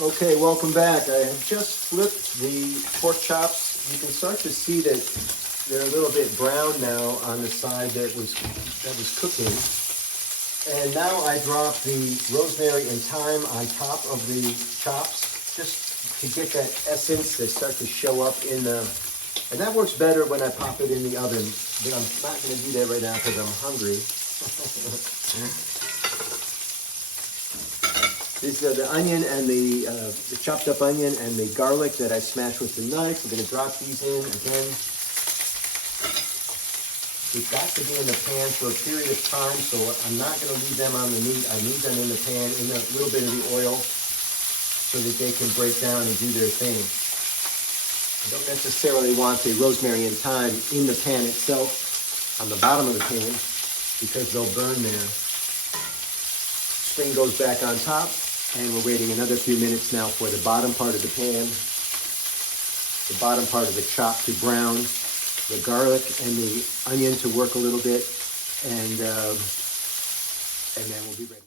Okay, welcome back. I have just flipped the pork chops. You can start to see that they're a little bit brown now on the side that was cooking. And now I drop the rosemary and thyme on top of the chops just to get that essence that start to show up in the, and that works better when I pop it in the oven. But I'm not going to do that right now because I'm hungry. These are the onion and the chopped up onion and the garlic that I smashed with the knife. We're going to drop these in again. They've got to be in the pan for a period of time, so I'm not going to leave them on the meat. I need them in the pan in a little bit of the oil so that they can break down and do their thing. I don't necessarily want the rosemary and thyme in the pan itself on the bottom of the pan because they'll burn there. String goes back on top. And we're waiting another few minutes now for the bottom part of the pan, the bottom part of the chop to brown, the garlic and the onion to work a little bit, and then we'll be ready.